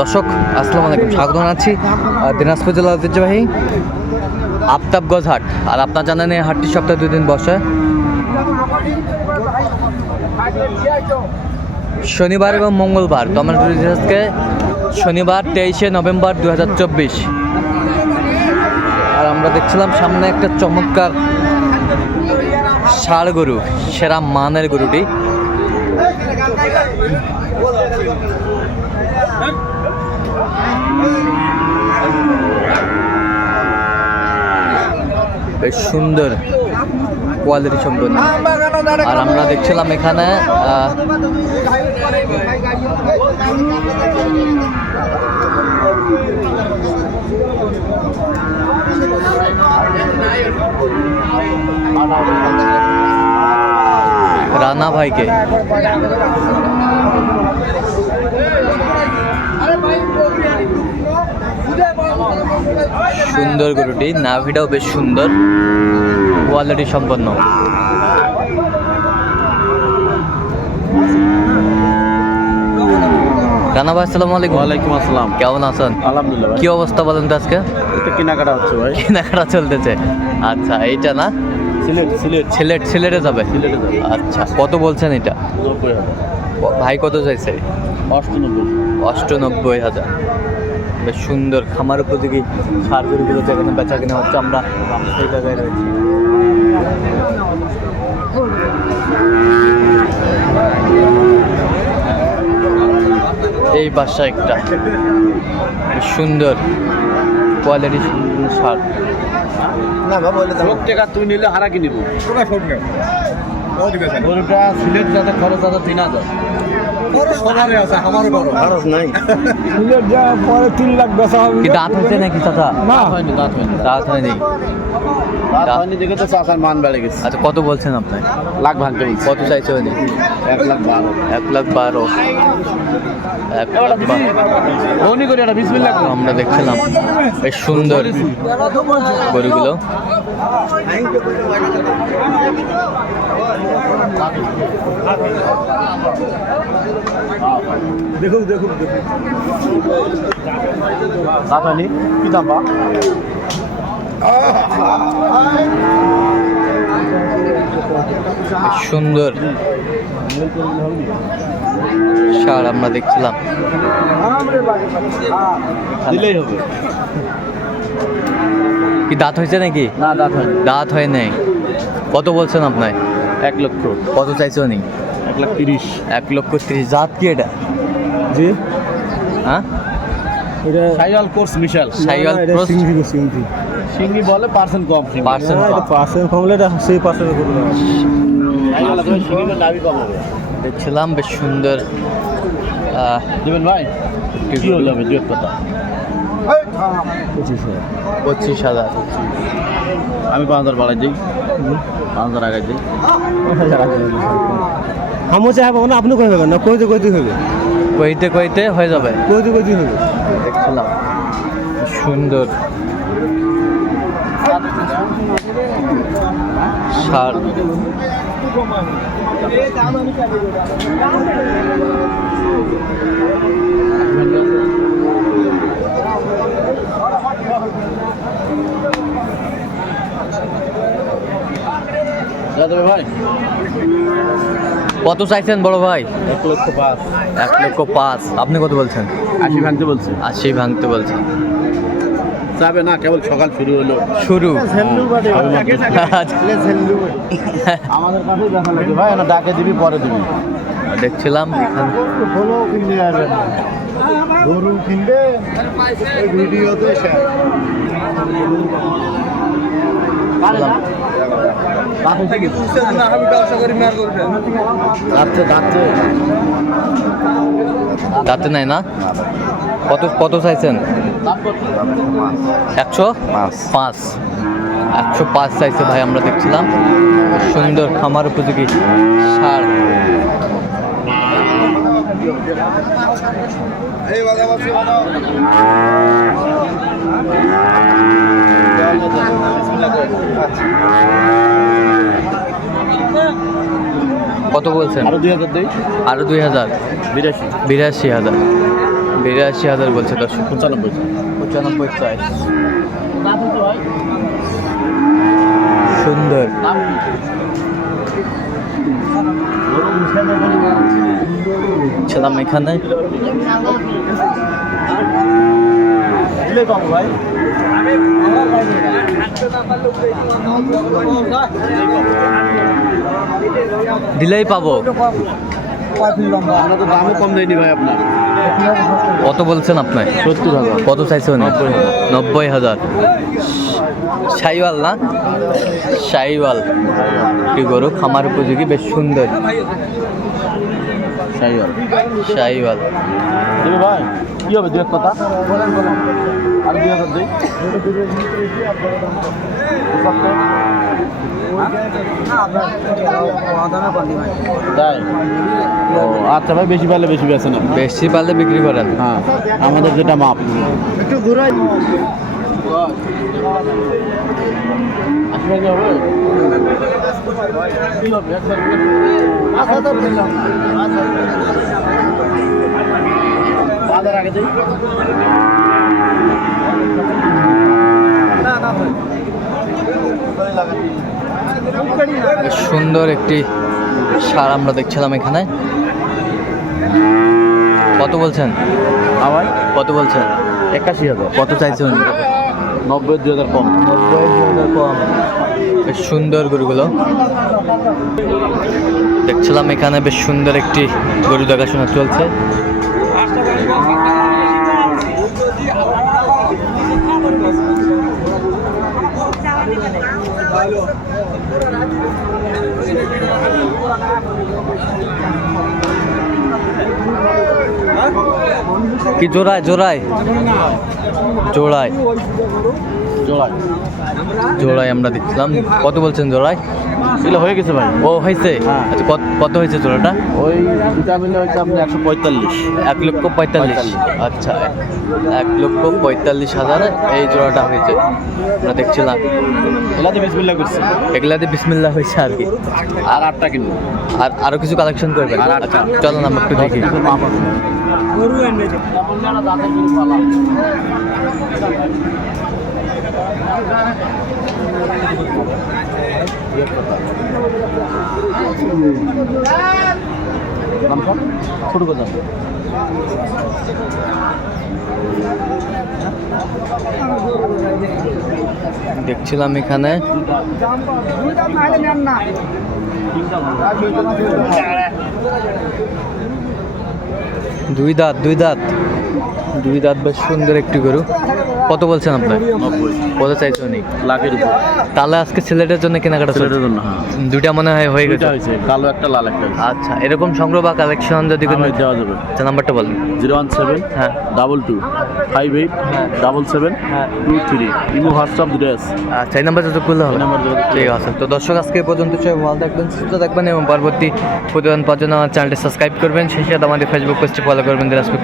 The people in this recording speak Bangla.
দর্শক, আসসালামু আলাইকুম, স্বাগত জানাচ্ছি দিনাজপুর জেলার ঐতিহ্যবাহী আফতাবগঞ্জ হাট। আর আপনার জানেন এই হাটটি সপ্তাহে দুই দিন বসে। শনিবার এবং মঙ্গলবার আজকে শনিবার তেইশে নভেম্বর দু হাজার চব্বিশ। আর আমরা দেখছিলাম সামনে একটা চমৎকার ষাড় গরু, সেরা মানের গরুটি। বেশ সুন্দর কোয়ালিটি সম্পন্ন। আর আমরা দেখছিলাম এখানে রানা ভাইকে। সুন্দর গরুটি। নাভিটাও বেশ সুন্দর। কোয়ালিটি সম্পন্ন। রানা ভাই আসসালামু আলাইকুম। ওয়ালাইকুম আসসালাম। কেমন আছেন? আলহামদুলিল্লাহ কি অবস্থা বলেন তো আজকে? কেনাকাটা হচ্ছে ভাই। কেনাকাটা চলতেছে। আচ্ছা এইটা না? সিলেট সিলেট। সিলেট সিলেটে যাবে? সিলেটে যাবে। আচ্ছা কত বলছেন এটা? ভাই কত চাইছে? অষ্টানব্বই। অষ্টানব্বই হাজার। বেশ সুন্দর খামার উপযোগী সার গরুগুলো যেখানে বেচা কিনা হচ্ছে আমরা সেই জায়গায় রয়েছি। এই বাসা একটা। সুন্দর কোয়ালিটি সার। লোক টাকা তুই নিলে হারা কিনিব গরুটা সিলেট যাতে খরচ আছে তিন হাজার। পরে তিন লাখ বেচা হবে। কি দাঁত হচ্ছে নাকি চাচা? না। হয়নি দাঁত হয়নি। দাঁত হয়নি। দাঁত হয়নি দেখে তো চাষার মান বেড়ে গেছে। আচ্ছা কত বলছেন আপনি? লাখ ভাঙতে কত চাইছে এক লাখ বারো। এক লাখ বারো। এক লাখ বারো। ওনি করি একটা বিসমিল্লাহ করো। আমরা দেখছিলাম বেশ সুন্দর গরুগুলো। দেখুন দেখুন দেখুন। দাঁত হয়নি কি দাম বা? সুন্দর। সার আমরা দেখছিলাম। দিলেই হবে। কি দাঁত হয়েছে নাকি? না দাঁত হয় নাই। কত বলছেন আপনার এক লক্ষ। কত চাইছো নি? এক লাখ তিরিশ। এক লক্ষ ত্রিশ। জাত কি এটা? জি। হ্যাঁ? এটা সাইয়াল কোর্স মিশাল সাইওয়াল এটা ক্রস? সিংহি সিংহি বলে পার্সেন্ট কম পার্সেন্ট এটা সেই পার্সেন্ট দেখছিলাম বেশ সুন্দর দেবেন ভাই কি হলো আমি কথা? পঁচিশ হাজার। পঁচিশ হাজার। আমি পাঁচ হাজার বাড়াই দিই। পাঁচ হাজার আগাই দিই। চাই পাবো না আপনি কই না কইতে কইতে হবে কইতে কইতে হয়ে যাবে। কইতে কইতে হবে দেখছিলাম। সুন্দর। সার। যা দেবে ভাই? কত চাইছেন বড় ভাই? এক লক্ষ পাঁচ। এক লক্ষ পাঁচ। আপনি কত বলছেন? আশি ভাঙতে বলছে। আশি ভাঙতে বলছেন যাবে না কেবল সকাল শুরু হলো। শুরু। আমাদের কাছেই দেখা লাগে ভাই না ডাকে দিবি পরে দিবি। দেখছিলাম হলো কিনতে যাবেন গরু কিনবে ভিডিওতে তাতে নাই না? কত কত চাইছেন? একশো? পাঁচ। পাঁচ। একশো পাঁচ চাইছে ভাই আমরা দেখছিলাম। সুন্দর খামার উপযোগী সার। কত বলছেন? আরও দুই হাজার দিই। আরও দুই হাজার? বিরাশি। বিরাশি হাজার। বিরাশি হাজার বলছে দর্শক। পঁচানব্বই। পঁচানব্বই চয়েস সুন্দর। ছিলাম এখানে? ভাই। দিলেই পাবো। আমরা তো দামও কম দেয়নি ভাই আপনার। কত বলছেন আপনার সত্তর হাজার। কত চাইছে নব্বই হাজার। সাইওয়াল না? সাইওয়াল কি গরু? খামার উপযোগী বেশ সুন্দর। সাইওয়াল সাইওয়াল ভাই কি হবে দু এক কথা? আর দুই হাজার দিই। তাই? ও আচ্ছা ভাই বেশি পারলে বেশি বেছে না বেশি পারলে বিক্রি করেন। হ্যাঁ আমাদের যেটা মাপ। একটু ঘুরাই। আগে যাই বেশ সুন্দর একটি সার আমরা দেখছিলাম এখানে। কত বলছেন? আবার কত বলছেন? একাশি হাজার। কত চাইছে উনি নব্বই দুই হাজার কম। কম। বেশ সুন্দর গরুগুলো। দেখছিলাম এখানে বেশ সুন্দর একটি গরু দেখাশোনা চলছে। কি জোড়ায় জোড়ায়? জোড়ায়। জোড়ায়। জোড়ায় আমরা দেখছিলাম কত বলছেন জোড়ায়? এগুলো হয়ে গেছে ভাই। ও হয়েছে? হ্যাঁ। আচ্ছা কত কত হয়েছে জোড়াটা? ওই দুটা মিলে হচ্ছে আপনি একশো পঁয়তাল্লিশ। এক লক্ষ পঁয়তাল্লিশ। আচ্ছা এক লক্ষ পঁয়তাল্লিশ হাজার এই জোড়াটা হয়েছে। আমরা দেখছিলাম। এলাতে বিসমিল্লা করছি। এগুলাতে বিসমিল্লা হয়েছে আর কি। আর আটটা কিনবো। আর আরও কিছু কালেকশন করবেন। আচ্ছা চলো আমরা একটু দেখি। আছে ছোট কথা। দেখছিলাম এখানে। দুই দাঁত দুই দাঁত। দুই দাঁত বেশ সুন্দর একটি গরু। কত বলছেন আপনার কত চাইছে উনি? লাখের উপর। তাহলে আজকে ছেলেটার জন্য কেনাকাটা ছেলেটার জন্য হ্যাঁ। দুইটা মনে হয় হয়ে গেছে। কালো একটা লাল একটা আচ্ছা এরকম সংগ্রহ বা কালেকশন যদি কোনো দেওয়া যাবে। আচ্ছা নাম্বারটা বলেন। জিরো ওয়ান সেভেন হ্যাঁ। ডাবল টু ফাইভ এইট হ্যাঁ। ডাবল সেভেন হ্যাঁ। Two three. ইমো হোয়াটসঅ্যাপ দুটো আছে। আচ্ছা এই নাম্বার যত করলে হবে। যোগাযোগ ঠিক আছে। তো দর্শক আজকে পর্যন্ত সবাই ভালো থাকবেন সুস্থ থাকবেন এবং পরবর্তী প্রতিদিন পাওয়ার জন্য আমার চ্যানেলটি সাবস্ক্রাইব করবেন। সেই সাথে আমাদের ফেসবুক পেজটি ফলো করবেন। দিনাজপুর